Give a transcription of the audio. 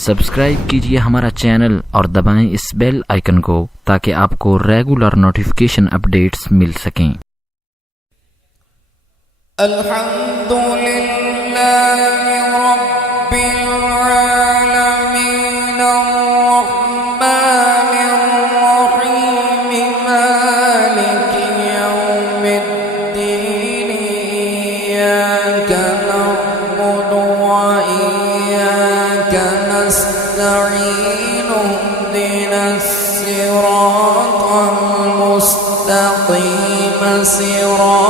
सब्सक्राइब कीजिए हमारा चैनल और दबाएं इस बेल आइकन को ताकि आपको रेगुलर नोटिफिकेशन अपडेट्स मिल सकें। اهدنا الصراط المستقيم صراط